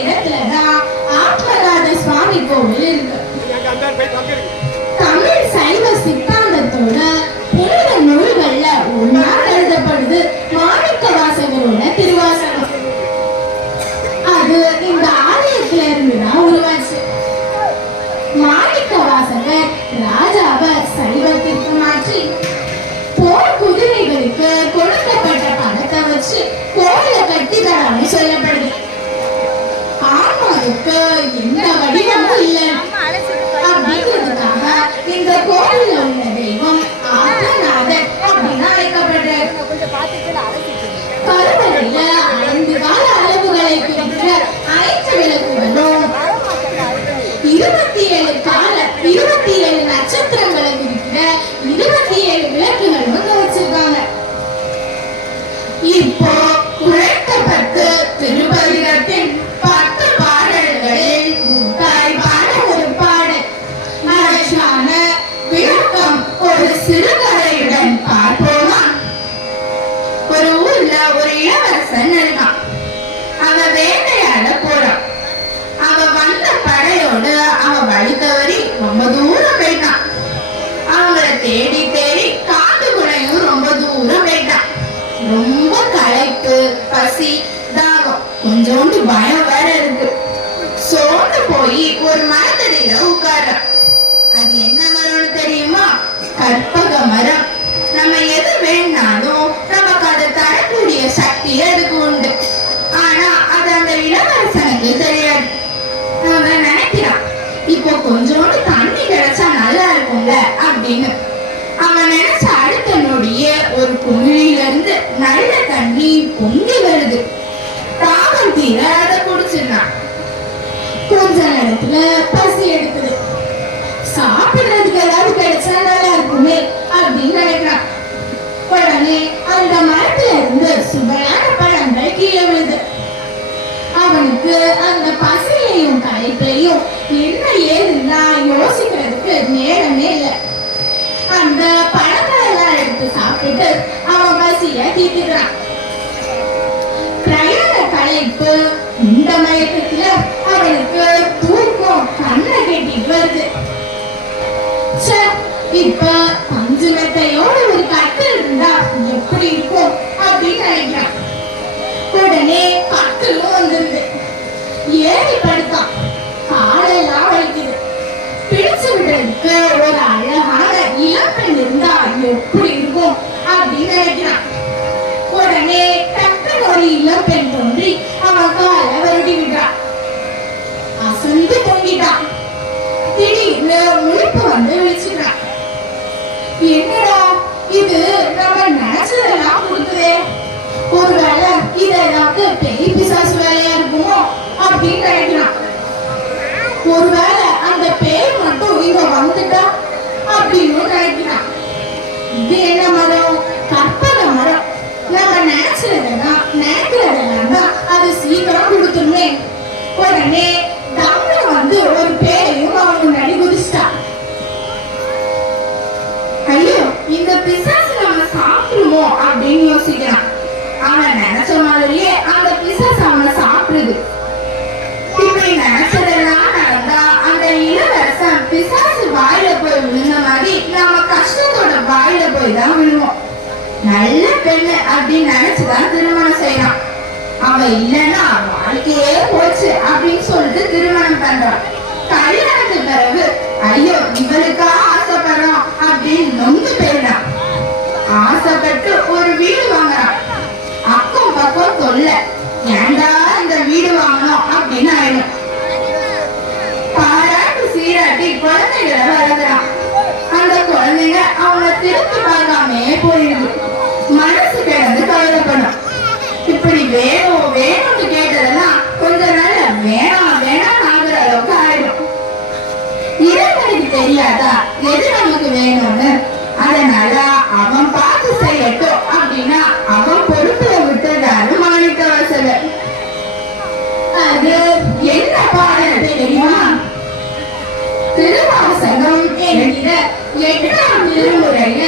இடத்துலதான் ஆத்மநாத சுவாமி கோவில் இருக்கு. தமிழ் சைவ சித்தாந்தத்தோட புனித நூல்கள்ல ஒன்னா கருதப்படுது மாணிக்க வாசகரோட திருவாசகம். அது இந்த ஆலயத்துல இருந்துதான் உருவாச்சு. மாணிக்க வாசகர் ராஜாவை சைவத்திற்கு மாற்றி போர் குதிரைகளுக்கு கொடுக்கப்பட்ட பணத்தை வச்சு கோயிலை கட்டி தரான்னு சொல்லப்படுது. ஆன்மாவுக்கு எந்த வடிவமும் இல்லை அப்படிங்கிறதுக்காக இந்த கோயில உள்ள தெய்வம் ஆத்மநாதர் அப்படின்னு அழைக்கப்படுறார். கருவறையில 5 கால அளவுகளை குறிக்கிற 5 விளக்குகளும் 27 நட்சத்திரங்களை குறிக்கிற 27 விளக்குகளும் வச்சிருக்காங்க. இப்போ குழைக்கப்பட்டு திருப்பதிகத்தின் 10 பாடல்களில் முத்தாய்ப்பான ஒரு பாடல் அழகான விளக்கம் ஒரு சிறுகதையுடன் பார்ப்போமா? ஒரு ஊர்ல ஒரு இளவரசன் இருக்கான். அவன் வேட்டையாட போறான். அவன் வந்த படையோடு அவன் வழி தவறி ரொம்ப தூரம் போயிட்டான். அவங்கள தேடி தேடி காட்டுக்குள்ளையும் ரொம்ப தூரம் போயிட்டான். ரொம்ப களைப்பு, பசி, தாகம், கொஞ்சோண்டு பயம் வேற இருக்கு. சோர்ந்து போய் ஒரு மரத்தடியில உட்கார்றான். அது என்ன மரம்னு தெரியுமா? கற்பக மரம். நம்ம எது வேணாலும் நமக்கு அதை தரக்கூடிய சக்தி அதுக்கு உண்டு. ஆனா அது அந்த இளவரசனுக்கு தெரியாது. அவன் நினைக்கிறான், இப்போ கொஞ்சோண்டு தண்ணி கிடைச்சா நல்லா இருக்கும்ல அப்படின்னு. அவன் நினைச்ச அடுத்த நொடியே ஒரு குழியில இருந்து நல்ல தண்ணி பொங்கி வருது. தாகம் தீர அதை குடிச்சிருந்தான். கொஞ்ச நேரத்துல பசி எடுக்குது. சாப்பிடுறதுக்கு ஏதாவது கிடைச்சா நல்லா இருக்குமே அப்படின்னு நினைக்கிறான். உடனே அந்த மரத்துல இருந்து சுவையான பழங்கள் கீழே விழுது. அவனுக்கு அந்த பசியையும் களைப்பையும் என்ன ஏதுன்னா யோசிக்கிறதுக்கு நேரமே இல்லை. அந்த பழங்களை எல்லாம் எடுத்து சாப்பிட்டு அவன் பசிய தீர்த்துக்கிறான். பிரயாண களைப்பு இந்த மயக்கத்துல அவனுக்கு தூக்கம் கண்ணை கட்டிட்டு வருது. இப்ப பஞ்சு மெத்தையோட ஒரு கட்டில் இருந்தா எப்படி இருக்கும் அப்படின்னு நினைக்கிறான். உடனே கட்டிலும் வந்துருது. ஏறி படுத்தான். காலெல்லாம் வலிக்குது. பிடிச்சு விடுறதுக்கு ஒரு அழகான இளம்பெண் இருந்தா எப்படி இருக்கும் அப்படின்னு நினைக்கிறான். உடனே டக்குனு ஒரு இளம்பெண் தோன்றி அவன் காலை வருடி விடுறான். அசந்து தொங்கிட்டான். திடீர்னு முழிப்பு வந்து விழிச்சுக்கிறான். என்னடா இது, நம்ம நினைச்சதெல்லாம் கொடுக்குதே, ஒருவேளை இது ஏதாவது பேய் பிசாசு வேலையா இருக்குமோ அப்படின்னு நினைக்கிறான். ஒருவேளை அந்த பேய் மட்டும் இங்க வந்துட்டா அப்படின்னு நினைக்கிறான். இது என்ன மரம்? கற்பக மரம். நம்ம நினைக்கிறதெல்லாம் தான் அது சீக்கிரம் கொடுத்துருமே. உடனே தம்மை வந்து ஒரு பேரையும் அவன் முன்னாடி குதிச்சிட்டான். ஐயோ, இந்த பிசாசு நம்ம சாப்பிடுமோ அப்படின்னு யோசிக்கிறான். அவன் நினைச்ச மாதிரியே அந்த பிசாசு அவனை சாப்பிடுது. இப்படி நினைச்சதெல்லாம் நடந்தா அந்த இளவரசன் பிசாசு வாயில போய் விழுந்த மாதிரி நம்ம கஷ்டத்தோட வாயில போய் தான் விழுவோம். நல்ல பெண்ணு அப்படின்னு நினைச்சுதான் திருமணம் செய்யறான். அவன் இல்லைன்னா வாழ்க்கையே போச்சு அப்படின்னு சொல்லிட்டு திருமணம் பண்றான். கல்யாணத்துக்கு பிறகு ஐயோ இவளுக்கா ஆசைப்படுறோம் அப்படின்னு நொந்து போயிடான். ஆசைப்பட்டு ஒரு வீடு வாங்குறான். அக்கம் பக்கம் தொல்லை, ஏண்டா இந்த வீடு வாங்கணும் அப்படின்னு ஆயிடும். பாராட்டு சீராட்டி குழந்தைகளை வளர்க்குறான். அந்த குழந்தைங்க அவனை திருப்பி பார்க்காமே போயிடுது. மனசு கிடந்து கவலைப்படும். இப்படி வேணும் வேணும்னு கேட்டதெல்லாம் கொஞ்ச நாள் வேணாம் வேணாம் ஆகுற அளவுக்கு ஆயிடும். இறைவனுக்கு தெரியாதா எது நமக்கு வேணும்னு? அதனால அவன் பார்த்து செய்யட்டும் அப்படின்னா அவன் பொறுப்புல விட்டுறாரு மாணிக்க வாசகர். அது என்ன பாடல் தெரியுமா? திருவாசகம் என்கிற 8ஆம் திருமுறைய